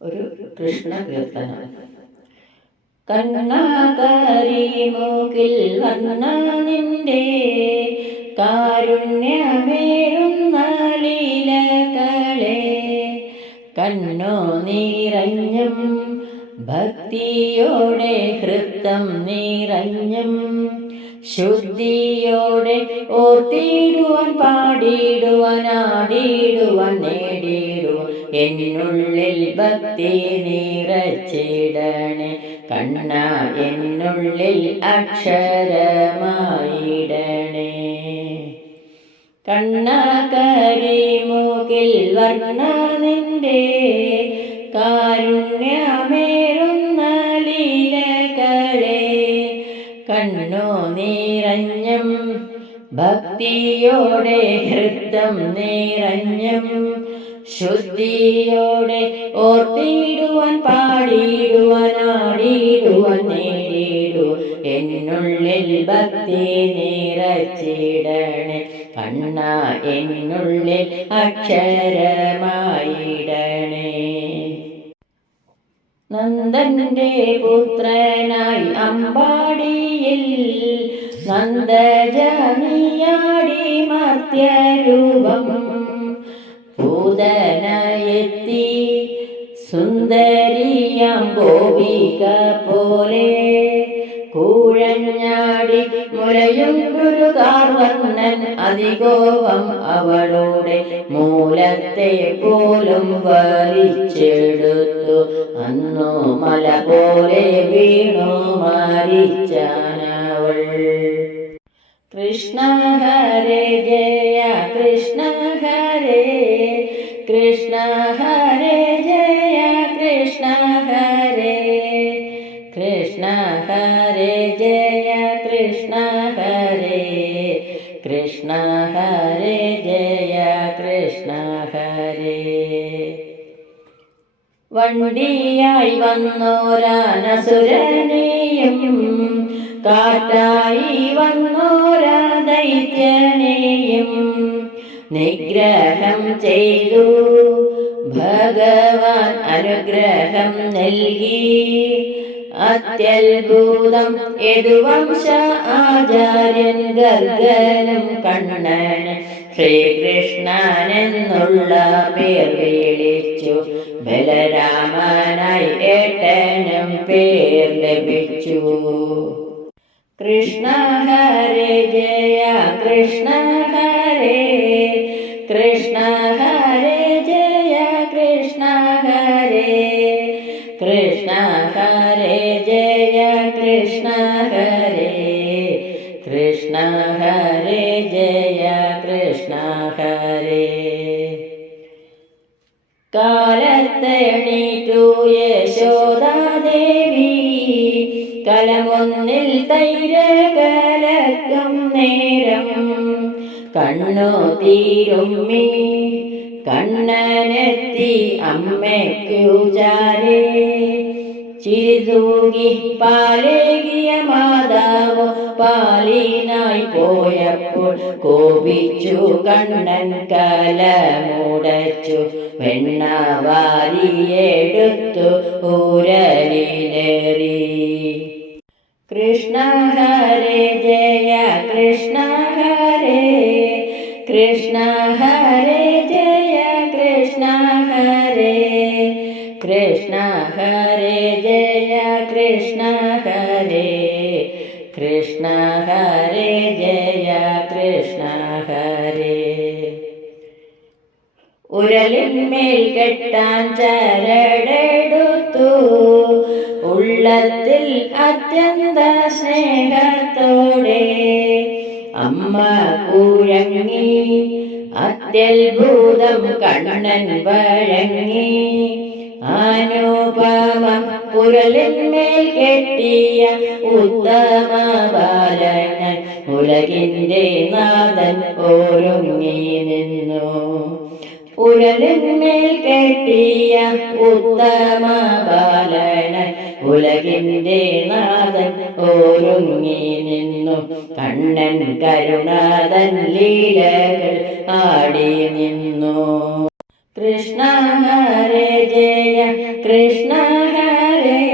ഒരു കൃഷ്ണ കീർത്തനം. കണ്ണാകരിമൂക്കിൽ വർണ്ണ നിന്റെ കാരുണ്യമേറുന്ന ലീലകളെ കണ്ണു നിറഞ്ഞും ഭക്തിയോടെ ഹൃദം നിറഞ്ഞും ശുദ്ധിയോടെ ഓർത്തിടുവാൻ പാടിടുവാൻ ആടിടുവാൻ നേടിടുവാൻ എന്നുള്ളിൽ ഭക്തി നിറച്ചിടണേ കണ്ണ എന്നുള്ളിൽ അക്ഷരമായിടണേ. കണ്ണ കരിമൂക്കിൽ വർണ്ണ നിന്റെ കാരുണ്യമേറുന്ന ലീലകളെ കണ്ണു നിറഞ്ഞും ഭക്തിയോടെ ഹൃദം നിറഞ്ഞും ശുദ്ധിയോടെ ഓർത്തിടുവാൻ പാടിടുവാൻ ആടിടുവാൻ നേടിടുവാൻ എന്നുള്ളിൽ ഭക്തി നിറച്ചിടണേ കണ്ണ എന്നുള്ളിൽ അക്ഷരമായിടണേ. നന്ദന്റെ പുത്രനായി അമ്പാടിയിൽ നന്ദജനിയാടി മർത്യരൂപം പൂതനയെത്തി സുന്ദരിയാം ഗോപിക പോലെ കൂഴഞ്ഞാടി മുലയും ഗുരുകാർവർണ്ണൻ അതികോപം അവളുടെ മൂലത്തെ പോലും വലിച്ചെടുത്തു അന്നു മല പോലെ വീണു മരിച്ചാനവൾ. കൃഷ്ണ ഹരേ ജയ കൃഷ്ണ ഹരേ കൃഷ്ണ ഹരേ ജയ കൃഷ്ണ ഹരേ കൃഷ്ണ ഹരേ ജയ കൃഷ്ണ ഹരേ കൃഷ്ണ ഹരേ ജയ കൃഷ്ണ ഹരേ. വണ്ടിയായി വന്നോരാനസുരനെയും കാറ്റായി വന്നോരാ ദൈത്യനെയും നിഗ്രഹം ചെയ്തു ഭഗവാൻ അനുഗ്രഹം നൽകി. അത്യത്ഭുതം യദുവംശ ആചാര്യൻ ഗർഗനും കണ്ണൻ ശ്രീകൃഷ്ണനെന്നുള്ള പേർ വിളിച്ചു. ബലരാമനായി ഏട്ടനും പേർ ലഭിച്ചു. കൃഷ്ണ ഹരേ ജയ കൃഷ്ണ ഹരേ കൃഷ്ണ ഹരേ ജയ കൃഷ്ണ ഹരേ കൃഷ്ണ ഹരേ ജയ കൃഷ്ണ ഹരേ കൃഷ്ണ ഹരേ ജയ കൃഷ്ണ ഹരേ. കാലത്തെണീറ്റു യശോദാദേവി കലമൊന്നിൽ തൈര് കലക്കും നേരം കണ്ണു തീരുമ്മി കണ്ണനെത്തി അമ്മയ്ക്കു ചാരേ ചിരിതൂകി പാലേകിയ മാതാവ് പാലിനായി പോയപ്പോൾ കോപിച്ചു കണ്ണൻ കലമുടച്ചു വെണ്ണ വാരിയെടുത്തു ഊരലിലേറി. കൃഷ്ണ ഹരേ ജയ കൃഷ്ണ ഹരേ കൃഷ്ണ ഹരേ ജയ കൃഷ്ണ ഹരേ കൃഷ്ണ ഹരേ ജയ കൃഷ്ണ ഹരേ കൃഷ്ണ ഹരേ ജയ കൃഷ്ണ ഹരേ. ഉരലിന്മേൽ കെട്ടാൻ ചരടെടുത്തു ഉള്ളത്തിൽ അത്യന്ത സ്നേഹത്തോടെ അമ്മ കുഴങ്ങി അത്യത്ഭുതം കണ്ണൻ വഴങ്ങി. അനുപമം കുരലിന്മേൽ കെട്ടിയ ഉത്തമ ബാലനൻ ഉലകിൻ്റെ നാഥൻ ഒരുങ്ങി നിന്നു. ഉരലിന്മേൽ കെട്ടിയ ഉത്തമ ബാലനൻ ഉലകിൻ്റെ നാഥൻ ഒരുങ്ങി നിന്നു. കണ്ണൻ കരുണാതൻ ലീലകൾ ആടി നിന്നു. കൃഷ്ണ ഹരേ ജയ കൃഷ്ണ ഹരേ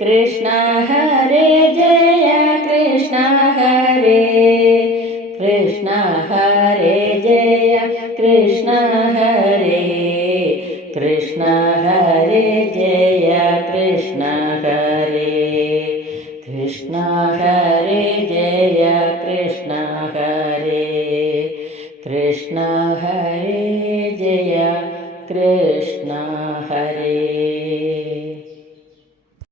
കൃഷ്ണ ഹരേ ജയ കൃഷ്ണ ഹരേ കൃഷ്ണ ഹരേ ജയ കൃഷ്ണ ഹരേ കൃഷ്ണ ഹരേ ജയ കൃഷ്ണ ഹരേ കൃഷ്ണ ഹരേ ജയ കൃഷ്ണ ഹരേ കൃഷ്ണ ഹരേ ജയ കൃഷ്ണ ഹരേ